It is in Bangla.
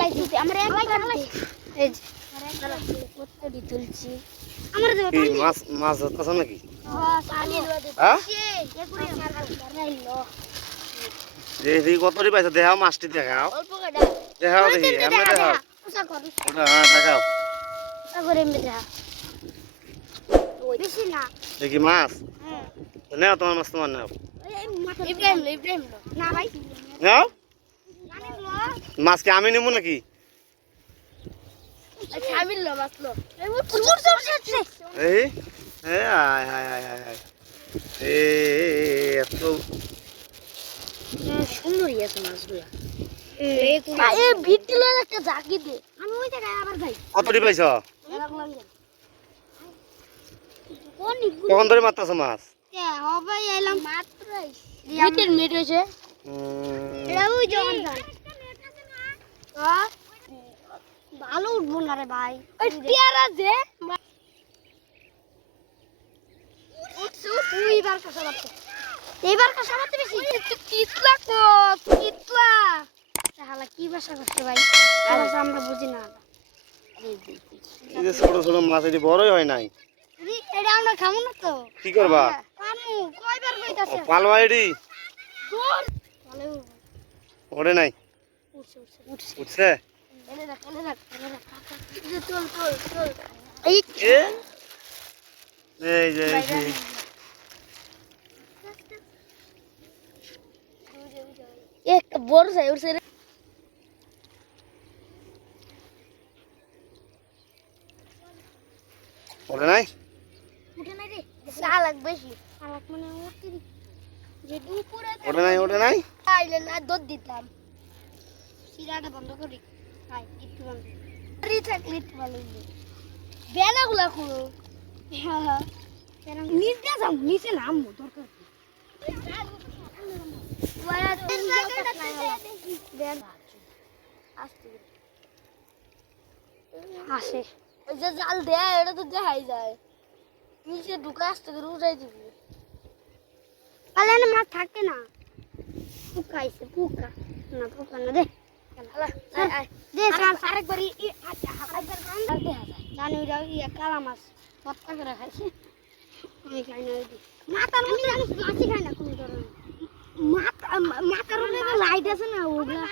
ফালাই দিতে আমরা একবার ফালাই এই যে কতটি তুলছি আমরা দেব কি মাছ ধরতেছ নাকি? হ্যাঁ পানি দেব হ্যাঁ একুরে রাইলো দেখি কতটি পাইছো দেখাও মাছটি দেখাও অল্প কাটা দেখাও দেখি এমনি দেখাও ওসা কর ওটা হ্যাঁ দেখাও ওসা করে এমনি দেখা ওই বেশি না দেখি মাছ হ্যাঁ নাও তোমার মাছ তোমার নাও ইব্রাহিম না ভাই নাও জানি লো মাছ কি আমি নেবো নাকি? শামিল লো মাছ লো এই প্রচুর চলছে এই এ আয় হায় হায় হায় হায় এ এত সুন্দরই আছে মাছগুলো এই ভিড়গুলো একটা জাগি দে আমি ওই জায়গায় আবার যাই কতটি পাইছো? কোন কখন ধরে মারতেছো মাছ? কে হবে এলাম মাত্র 2 মিনিট হইছে এটা ওই জন হ্যাঁ ভালো উঠবো না রে ভাই ওই টিয়ারা যে এইবার কাছে মারতে বেশি কিতলা কো কিতলা শালা কি ভাষা করছে ভাই ভাষা আমরা বুঝি না এই যে ছোট ছোট মাছ এটি বড়ই হয় নাই এটা আমরা খাবো না তো কি করবা? কামু কয়বার কইতাছে পালবা এটি দূর ভালো ওরে নাই উঠছে উঠছে এনে রাখ চল এই এ এই যে এক বড় সাই উঠছে রে ওরে নাই উঠে নাই রে শালাক বেশি শালাক মানে উঠতে যে উপরে ওরে নাই আইলে না দুধ দিতাম সিরাটা বন্ধ করি হাই একটু বন্ধ রি থাকলে ভালো বেলাগুলা খুলো হ্যাঁ হ্যাঁ নিচে যাও নিচে নামবো দরকার আসে ওই যে জাল দেয় এটা তো দেখাই যায় নিচে ঢুকে আসতে করে উঠাই দিবি কালে মাছ থাকে না পুকা আইছে পুকা না পুকা না দে দে আরেকবার জানি ওই ইয়া কালা মাছ ভর্তা করে খাইছে আমি খাই না মাথার মধ্যে জানিস মাছি খাই না কোনো ধরনের মাথার মধ্যে লাইট আছে না ওগুলা